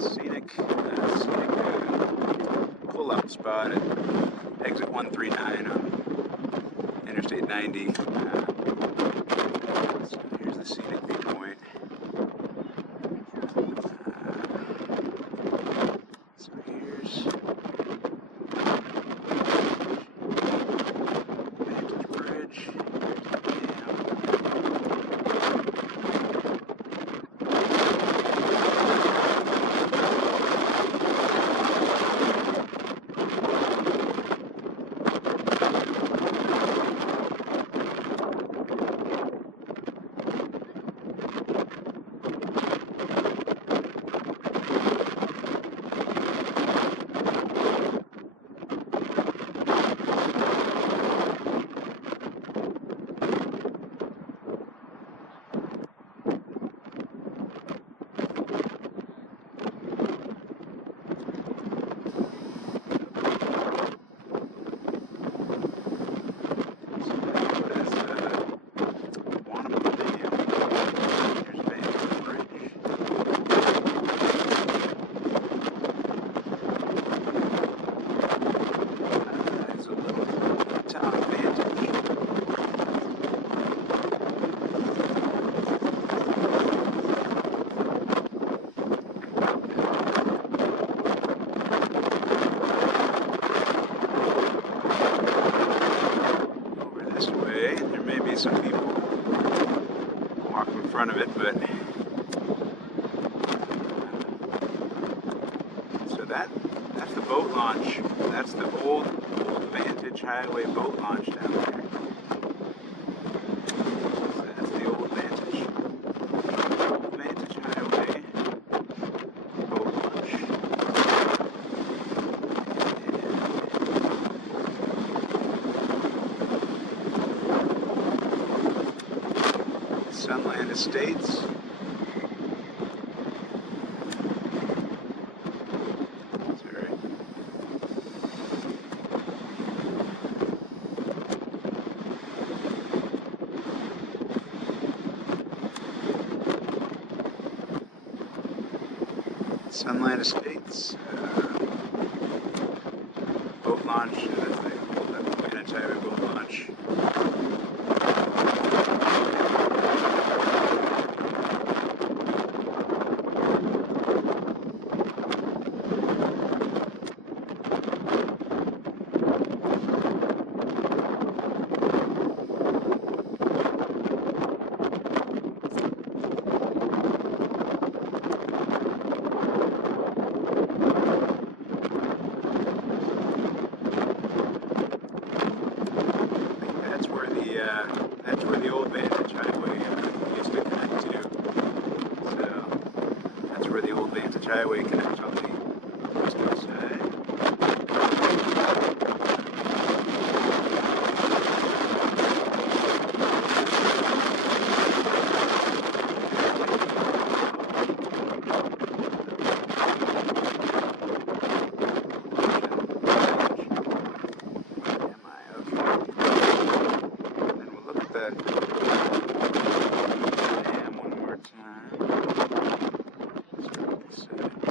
scenic pull-out spot at exit 139 on Interstate 90. So here's the scenic viewpoint. So here's Vantage Bridge. There may be some people walking in front of it, but so that's the boat launch. That's the old Vantage Highway boat launch down there. So that's the old Vantage Highway boat launch. Sunland Estates. Sorry. Sunland Estates. Boat launch. That's the Vantage Highway boat launch. That's where the old Vantage Highway used to connect to. So that's where the old Vantage Highway connects on the west coast side. Dam one more time. Let's go this side.